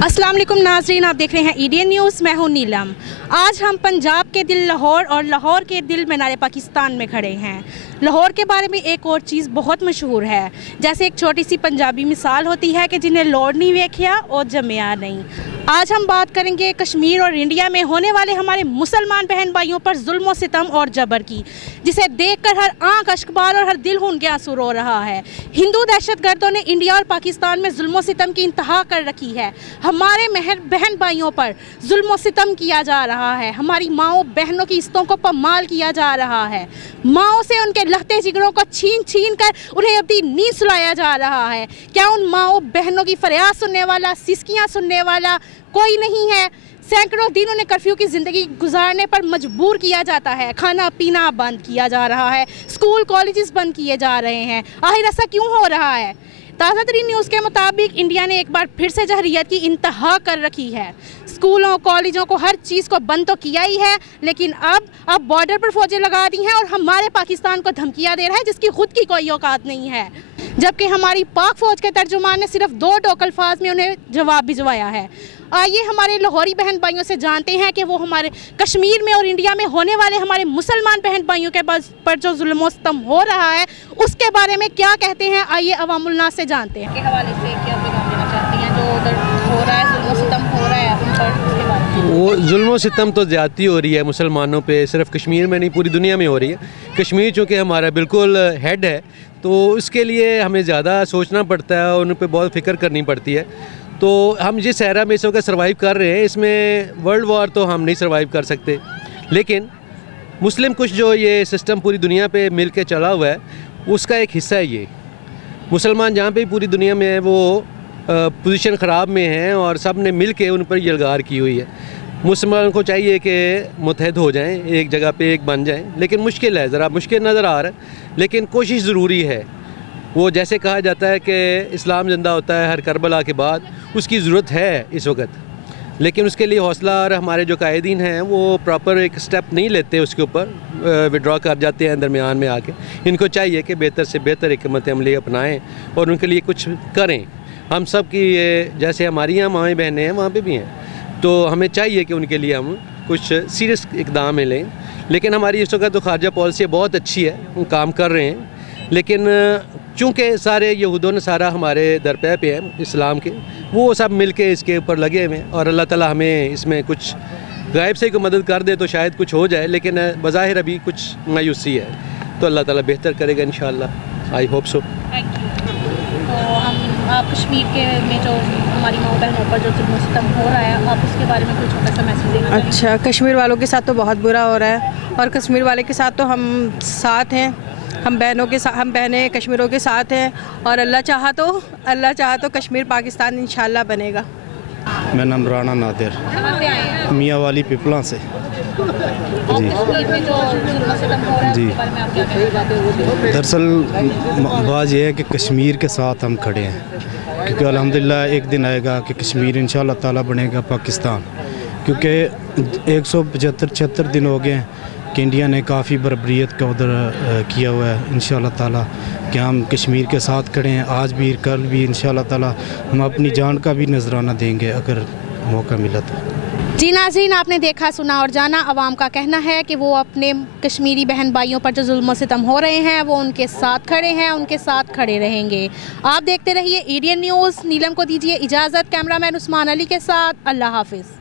अस्सलाम वालेकुम नाज़रीन, आप देख रहे हैं ईडीएन न्यूज़। मैं हूं नीलम। आज हम पंजाब के दिल लाहौर और लाहौर के दिल मीनार पाकिस्तान में खड़े हैं। लाहौर के बारे में एक और चीज़ बहुत मशहूर है, जैसे एक छोटी सी पंजाबी मिसाल होती है कि जिन्हें लौड़ नहीं वेखिया और जमिया नहीं। आज हम बात करेंगे कश्मीर और इंडिया में होने वाले हमारे मुसलमान बहन भाइयों पर जुल्म सितम और जबर की, जिसे देखकर हर आंख अश्कबार और हर दिल खून के आंसू रो रहा है। हिंदू दहशतगर्दों ने इंडिया और पाकिस्तान में जुल्म सितम की इंतहा कर रखी है। हमारे बहन भाइयों पर जुल्म सितम किया जा रहा है। हमारी माओ बहनों की इज्जतों को पमाल किया जा रहा है। माओ से उनके लहते जिगरों को छीन छीन कर उन्हें अपनी नींद सुलाया जा रहा है। क्या उन माओ बहनों की फरियाद सुनने वाला, सिसकियां सुनने वाला कोई नहीं है? सैकड़ों दिन उन्हें कर्फ्यू की ज़िंदगी गुजारने पर मजबूर किया जाता है। खाना पीना बंद किया जा रहा है, स्कूल कॉलेजेस बंद किए जा रहे हैं। आखिर ऐसा क्यों हो रहा है? ताज़ा तरीन न्यूज़ के मुताबिक इंडिया ने एक बार फिर से जहरीत की इंतहा कर रखी है। स्कूलों कॉलेजों को हर चीज़ को बंद तो किया ही है, लेकिन अब बॉर्डर पर फौजें लगा दी हैं और हमारे पाकिस्तान को धमकियां दे रहा है जिसकी खुद की कोई औकात नहीं है। जबकि हमारी पाक फ़ौज के तर्जुमान ने सिर्फ 2 टोक अल्फाज में उन्हें जवाब भिजवाया है। आइए हमारे लाहौरी बहन भाइयों से जानते हैं कि वो हमारे कश्मीर में और इंडिया में होने वाले हमारे मुसलमान बहन भाइयों के पर जो जुल्म सितम हो रहा है उसके बारे में क्या कहते हैं। आइए अवामुल नास से जानते हैं। के हवाले से क्या पैगाम देना चाहती हैं? जो उधर हो रहा है, जुल्म सितम हो रहा है, उन पर उसके बारे में। वो जुल्म सितम तो ज़्यादती हो रही है मुसलमानों पे, सिर्फ कश्मीर में नहीं पूरी दुनिया में हो रही है। कश्मीर चूँकि हमारा बिल्कुल हेड है तो उसके लिए हमें ज़्यादा सोचना पड़ता है और उन पर बहुत फ़िक्र करनी पड़ती है। तो हम जिस सहरा में इस वक्त सर्वाइव कर रहे हैं, इसमें वर्ल्ड वार तो हम नहीं सर्वाइव कर सकते, लेकिन मुस्लिम कुछ जो ये सिस्टम पूरी दुनिया पे मिल के चला हुआ है उसका एक हिस्सा है। ये मुसलमान जहाँ पे पूरी दुनिया में है वो पोजीशन ख़राब में हैं और सब ने मिल के उन पर यलगार की हुई है। मुसलमानों को चाहिए कि मुत्तहद हो जाएं, एक जगह पे एक बन जाएं, लेकिन मुश्किल है, ज़रा मुश्किल नज़र आ रहा है, लेकिन कोशिश ज़रूरी है। वो जैसे कहा जाता है कि इस्लाम ज़िंदा होता है हर करबला के बाद, उसकी ज़रूरत है इस वक्त, लेकिन उसके लिए हौसला और हमारे जो कायदीन हैं वो प्रॉपर एक स्टेप नहीं लेते, उसके ऊपर विड्रॉ कर जाते हैं दरमियान में आके। इनको चाहिए कि बेहतर से बेहतर हिकमत अमली अपनाएं और उनके लिए कुछ करें। हम सब की जैसे हमारी यहाँ माएँ बहनें हैं वहाँ पे भी हैं, तो हमें चाहिए कि उनके लिए हम कुछ सीरियस इक़दाम लें। लेकिन हमारी इस वक्त तो खारजा पॉलिसी बहुत अच्छी है, हम काम कर रहे हैं, लेकिन चूँकि सारे यहूदों ने सारा हमारे दरपे पे हैं इस्लाम के, वो सब मिल के इसके ऊपर लगे हुए हैं और अल्लाह ताला हमें इसमें कुछ गायब से कोई मदद कर दे तो शायद कुछ हो जाए, लेकिन बज़ाहिर अभी कुछ मायूसी है, तो अल्लाह ताला बेहतर करेगा इंशाअल्लाह। I hope so. तो आप कश्मीर के में जो हमारी माँ बहनों पर जो जुल्म सितम हो रहा है, आप उसके बारे में कुछ छोटा सा मैसेज देना चाहेंगे? अच्छा, कश्मीर वालों के साथ तो बहुत बुरा हो रहा है और कश्मीर वाले के साथ तो हम साथ हैं, हम बहनें कश्मीरों के साथ हैं और अल्लाह चाहा तो कश्मीर पाकिस्तान इंशाल्लाह बनेगा। मेरा नाम राना नादिर, कहाँ से आए हैं? मियाँ वाली पिपला से। और कश्मीर में जो जुल्म सितम हो रहा है जी। उसके बारे में आप क्या कहना चाहते हो? दरअसल बात यह है कि कश्मीर के साथ हम खड़े हैं, क्योंकि अल्हम्दुलिल्लाह एक दिन आएगा कि कश्मीर इंशाल्लाह ताला बनेगा पाकिस्तान, क्योंकि 175-76 दिन हो गए हैं कि इंडिया ने काफ़ी बर्बरियत का उधर किया हुआ है। इंशाल्लाह ताला कि हम कश्मीर के साथ खड़े हैं, आज भी कल भी इंशाल्लाह ताला हम अपनी जान का भी नजराना देंगे अगर मौका मिला तो। जी नाज़रीन, आपने देखा सुना और जाना, अवाम का कहना है कि वो अपने कश्मीरी बहन भाइयों पर जो जुल्म सितम हो रहे हैं वो उनके साथ खड़े हैं, उनके साथ खड़े रहेंगे। आप देखते रहिए ईडीएन न्यूज़। नीलम को दीजिए इजाज़त। कैमरामैन उस्मान अली के साथ अल्लाह हाफिज़।